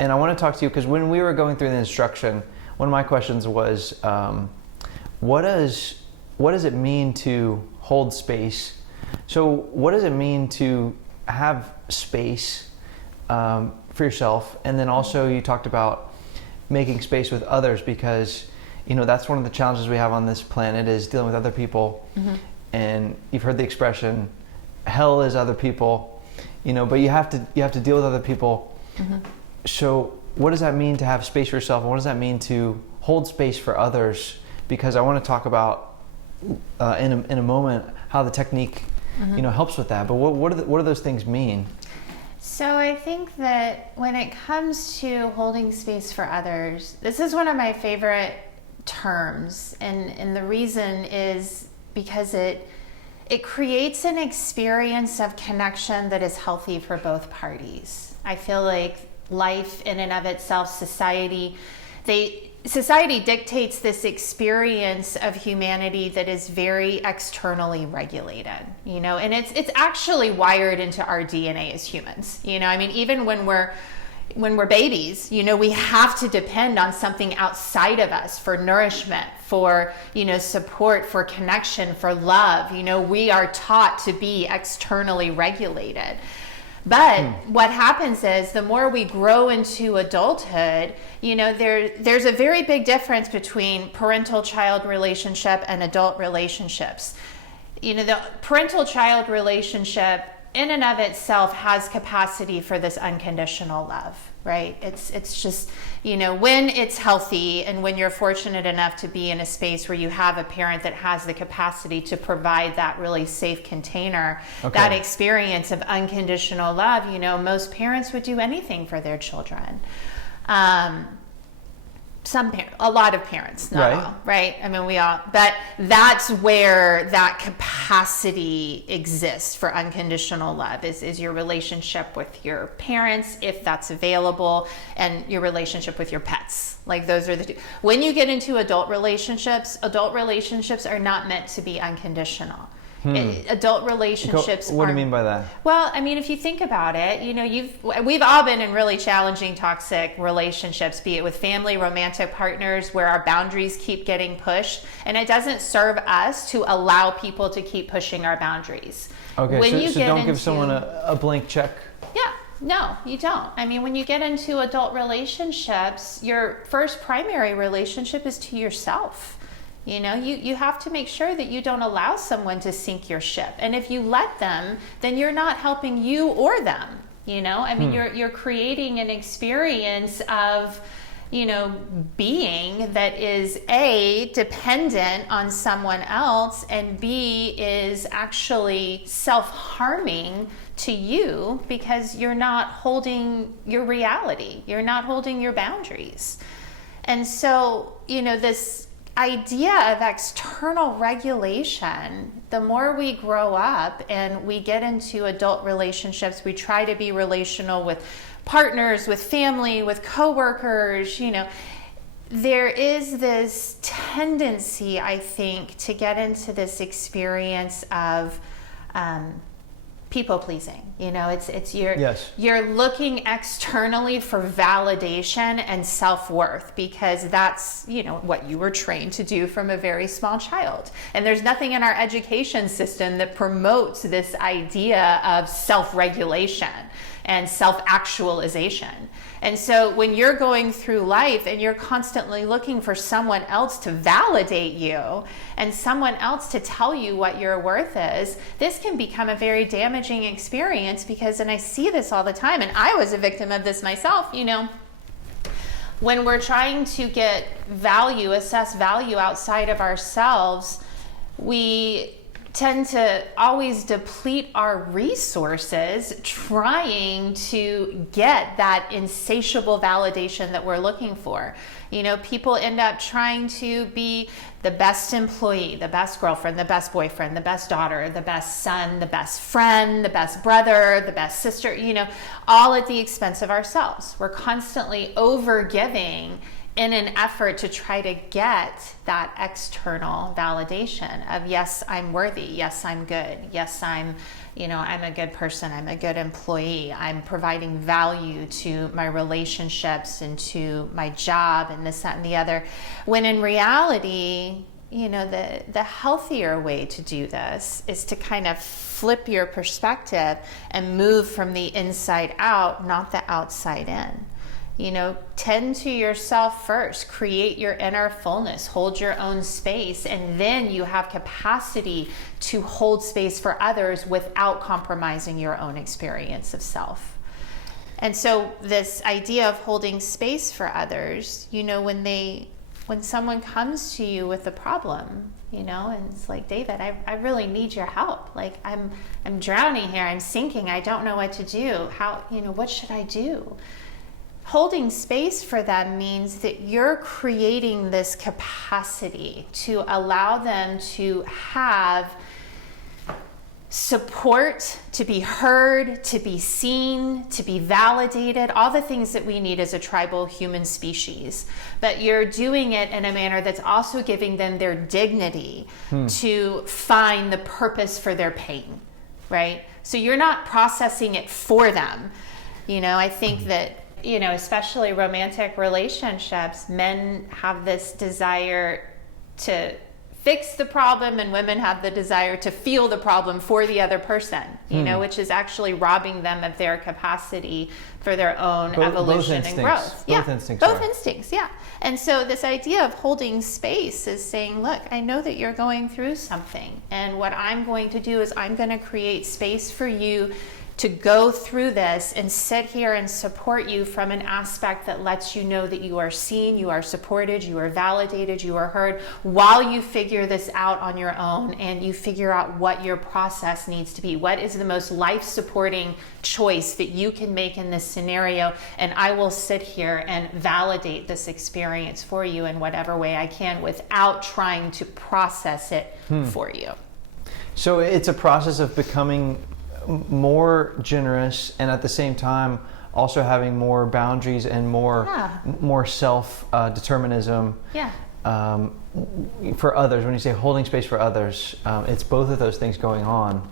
And I want to talk to you because when we were going through the instruction, one of my questions was, what does it mean to hold space? So what does it mean to have space for yourself? And then also you talked about making space with others, because that's one of the challenges we have on this planet, is dealing with other people. Mm-hmm. And you've heard the expression, hell is other people, but you have to deal with other people. Mm-hmm. So what does that mean to have space for yourself, and what does that mean to hold space for others? Because I want to talk about in a moment how the technique helps with that. But what do those things mean? So I think that when it comes to holding space for others, this is one of my favorite terms, and the reason is because it creates an experience of connection that is healthy for both parties. I feel like life in and of itself, society dictates this experience of humanity that is very externally regulated, and it's actually wired into our DNA as humans. Even when we're babies, we have to depend on something outside of us for nourishment, for, support, for connection, for love. We are taught to be externally regulated. But what happens is the more we grow into adulthood, there's a very big difference between parental-child relationship and adult relationships. The parental-child relationship in and of itself has capacity for this unconditional love, right? It's just, when it's healthy and when you're fortunate enough to be in a space where you have a parent that has the capacity to provide that really safe container, that experience of unconditional love, most parents would do anything for their children. A lot of parents, not all, right? We all, but that's where that capacity exists for unconditional love is your relationship with your parents, if that's available, and your relationship with your pets. Like those are the two. When you get into adult relationships are not meant to be unconditional. Adult relationships. What do you mean by that? Well, if you think about it, we've all been in really challenging, toxic relationships, be it with family, romantic partners, where our boundaries keep getting pushed, and it doesn't serve us to allow people to keep pushing our boundaries. Okay, so don't give someone a blank check. Yeah. No, you don't. When you get into adult relationships, your first primary relationship is to yourself. You have to make sure that you don't allow someone to sink your ship. And if you let them, then you're not helping you or them. You're creating an experience of, being that is A, dependent on someone else, and B, is actually self-harming to you because you're not holding your reality. You're not holding your boundaries. And so, this idea of external regulation, the more we grow up and we get into adult relationships, we try to be relational with partners, with family, with coworkers, there is this tendency, I think, to get into this experience of people pleasing. You're looking externally for validation and self-worth because that's, what you were trained to do from a very small child. And there's nothing in our education system that promotes this idea of self-regulation and self-actualization. And so when you're going through life and you're constantly looking for someone else to validate you and someone else to tell you what your worth is, this can become a very damaging experience because, and I see this all the time, and I was a victim of this myself, when we're trying to get value, assess value outside of ourselves, we tend to always deplete our resources trying to get that insatiable validation that we're looking for. People end up trying to be the best employee, the best girlfriend, the best boyfriend, the best daughter, the best son, the best friend, the best brother, the best sister, all at the expense of ourselves. We're constantly overgiving in an effort to try to get that external validation of, yes, I'm worthy. Yes, I'm good. Yes, I'm a good person. I'm a good employee. I'm providing value to my relationships and to my job and this, that, and the other. When in reality, the healthier way to do this is to kind of flip your perspective and move from the inside out, not the outside in. Tend to yourself first, create your inner fullness, hold your own space, and then you have capacity to hold space for others without compromising your own experience of self. And so this idea of holding space for others, when someone comes to you with a problem, and it's like, David, I really need your help. Like, I'm drowning here, I'm sinking, I don't know what to do. What should I do? Holding space for them means that you're creating this capacity to allow them to have support, to be heard, to be seen, to be validated, all the things that we need as a tribal human species. But you're doing it in a manner that's also giving them their dignity to find the purpose for their pain, right? So you're not processing it for them. I think that especially romantic relationships, men have this desire to fix the problem and women have the desire to feel the problem for the other person, which is actually robbing them of their capacity for their own evolution and growth. Both instincts, yeah. And so this idea of holding space is saying, look, I know that you're going through something, and what I'm going to do is I'm going to create space for you to go through this and sit here and support you from an aspect that lets you know that you are seen, you are supported, you are validated, you are heard, while you figure this out on your own and you figure out what your process needs to be. What is the most life-supporting choice that you can make in this scenario? And I will sit here and validate this experience for you in whatever way I can without trying to process it for you. So it's a process of becoming more generous, and at the same time also having more boundaries and more self determinism for others. When you say holding space for others, it's both of those things going on.